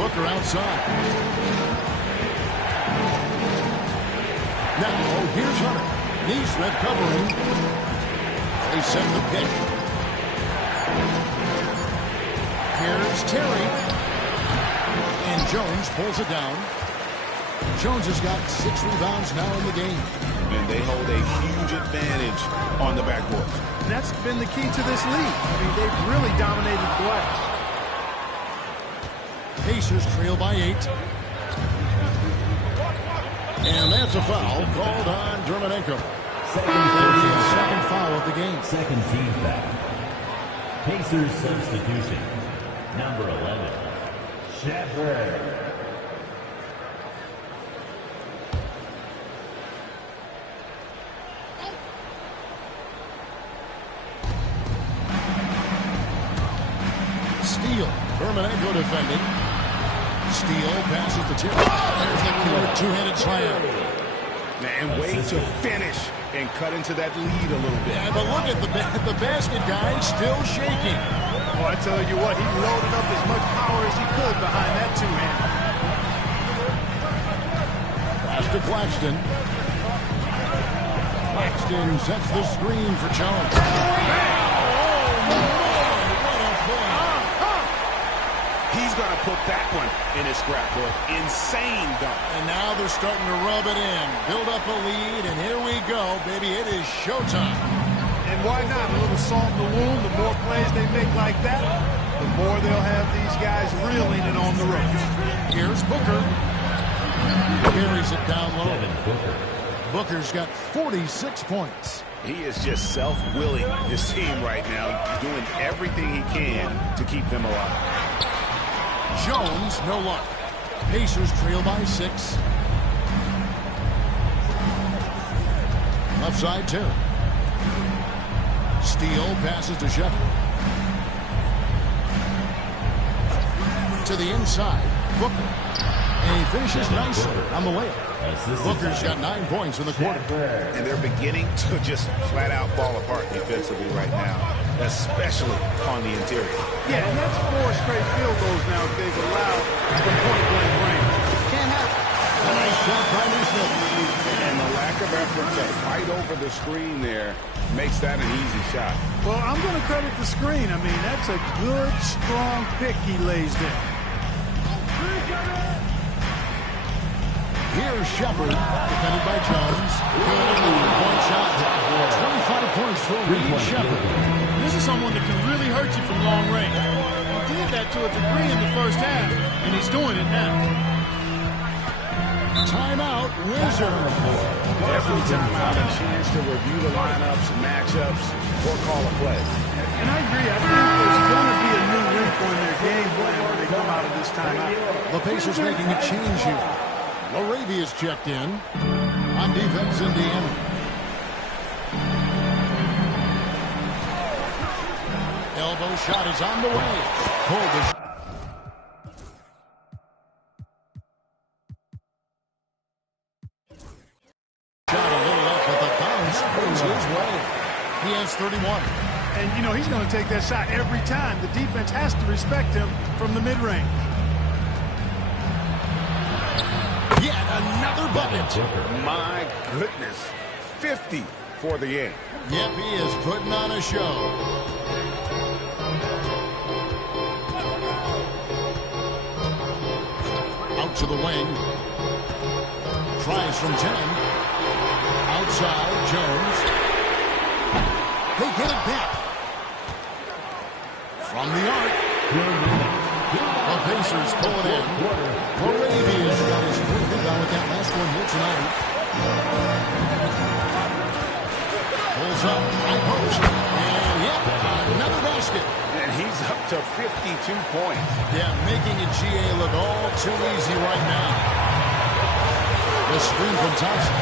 Booker outside. Now, here's Hunter. Neesmith covering. They send the pick. Here's Terry. And Jones pulls it down. Jones has got 6 rebounds now in the game. And they hold a huge advantage on the backboard. And that's been the key to this league. I mean, they've really dominated the glass. Pacers trail by 8. And that's a foul called on Dermot. Second foul of the game. Second team foul. Pacers substitution. Number 11. Shepard. Steele. Dermot defending. Steele passes to Terry. There's the killer two-handed slam. And wait to finish and cut into that lead a little bit. Yeah, but look at the basket guy still shaking. Well, I tell you what, he loaded up as much power as he could behind that two-hander. Pass to Claxton. Claxton sets the screen for Jones. He's going to put that one in his scrapbook. Insane dunk. And now they're starting to rub it in. Build up a lead, and here we go, baby. It is showtime. And why not? A little salt in the wound. The more plays they make like that, the more they'll have these guys reeling and on the ropes. Here's Booker. Carries it down low. Booker. Booker's got 46 points. He is just self-willing, this team right now, doing everything he can to keep them alive. Jones, no luck. Pacers trail by 6. Left side, Terry. Steele passes to Shepard. To the inside, Booker. And he finishes nicely on the layup. Booker's got 9 points in the quarter. And they're beginning to just flat out fall apart defensively right now, especially on the interior. Yeah, and that's 4 straight field goals now they've allowed from point-blank range. Can't happen. A nice shot by Smith. And the lack of effort to fight over the screen there makes that an easy shot. Well, I'm going to credit the screen. I mean, that's a good, strong pick he lays there. Here's Shepard, defended by Jones. Good on the 3-point shot. 25 points for Reed Shepard. This is someone that can really hurt you from long range. He did that to a degree in the first half, and he's doing it now. Timeout, Wizards. Every timeout, a chance to review the lineups, matchups, or call a play. And I agree. I think there's going to be a new wrinkle in their game plan when they come out of this timeout. The Pacers making a change here. Laravia's checked in. On defense, Indiana. Elbow shot is on the way. Pulled the shot a little up, but the bounce goes his way. He has 31. And, you know, he's going to take that shot every time. The defense has to respect him from the mid-range. Yet another bucket. My goodness. 50 for the game. Yep, he is putting on a show. Out to the wing. Tries from 10. Outside, Jones. They get it back. From the arc. The Pacers pull it in. Moravia's got his 4th rebound with that last one here tonight. Pulls up, high post. And yep, another basket. And he's up to 52 points. Yeah, making a GA look all too easy right now. The screen from Thompson.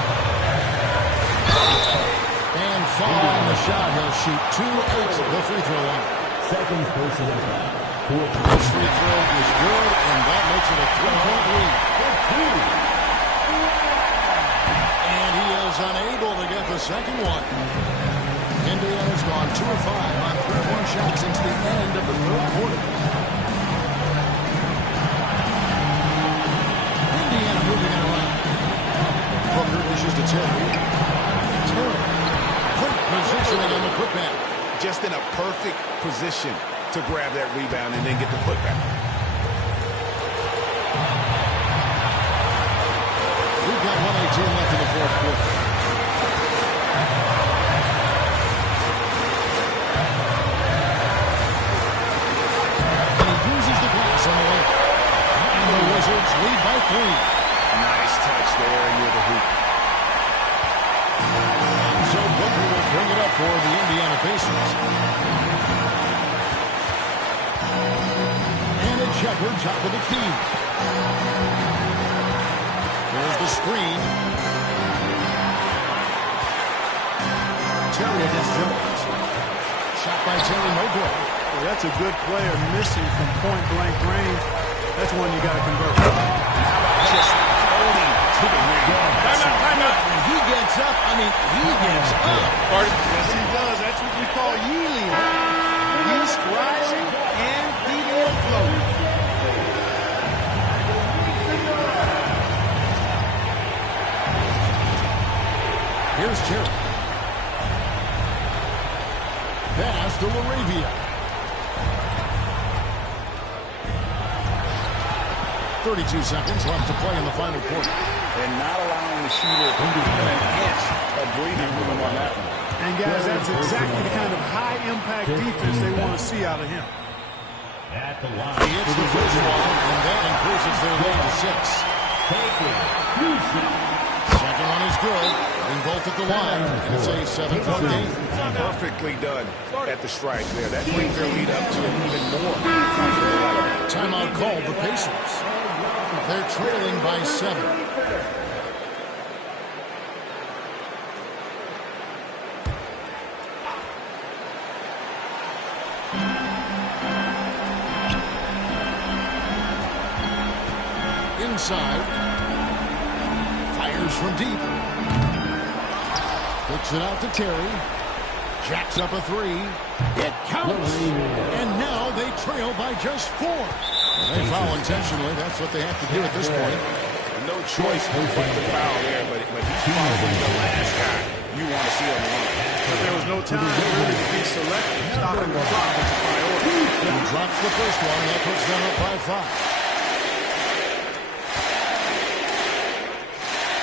And following the shot, he'll shoot 2-8 at the free throw line. Second personal foul. This free throw is good, and that makes it a 3-point lead. And he is unable to get the second one. Indiana's gone 2 of 5 on 3-point shots since the end of the 3rd quarter. Indiana moving it around. Booker dishes to Terry. Terry. Great positioning on the putback. Just in a perfect position to grab that rebound and then get the putback. We've got 1:18 left in the 4th quarter. And he uses the glass on the way. And the Wizards lead by 3. Nice touch there near the hoop. And so Booker will bring it up for the Indiana Pacers. Shepard, top of the key. There's the screen. Terry against Jones. Shot by Terry, no good. Well, that's a good player missing from point-blank range. That's one you got to convert. Just floating to the ring. Timeout. When he gets up, he gets up. Yes, he does. That's what we call yeeling. East rising and medium floating. Here's Terry. Pass to Laravia. 32 seconds left to play in the final quarter. And not allowing the shooter an inch of breathing room on that one. And guys, that's exactly the kind of high-impact defense they want to see out of him. At the line. He hits the first one, and that increases their lead to 6. Second one is good. Being both at the line, and it's a 7-point game. Perfectly done at the strike there. That brings their lead up to an even more. Timeout called the Pacers. They're trailing by 7. Inside. Fires from deep. Kicks it out to Terry. Jacks up a 3. It counts. And now they trail by just 4. They foul intentionally. That's what they have to do at this point. No choice but to foul there, but he's probably the last guy you want to see on the line. But there was no time really to be selective. Stopping the clock was a priority. He drops the first one. That puts them up by 5.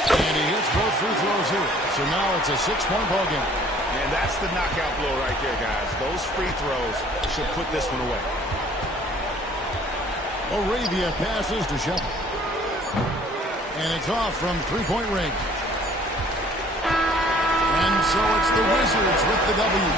And he hits both free throws here. So now it's a 6-point ball game. And that's the knockout blow right there, guys. Those free throws should put this one away. Arabia passes to Shepard. And it's off from 3-point range. And so it's the Wizards with the W.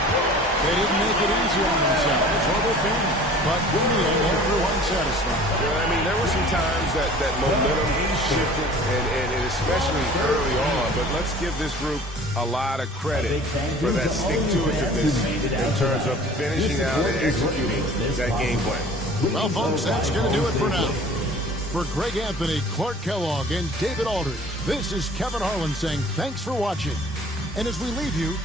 They didn't make it easy on themselves or their fans. But in the end, everyone's satisfied. Yeah, I mean, there were some times that momentum shifted, and especially early on. But let's give this group a lot of credit for that stick-to-itiveness in terms of finishing out and executing that game plan. Well, folks, that's going to do it for now. For Greg Anthony, Clark Kellogg, and David Aldridge, this is Kevin Harlan saying thanks for watching. And as we leave you,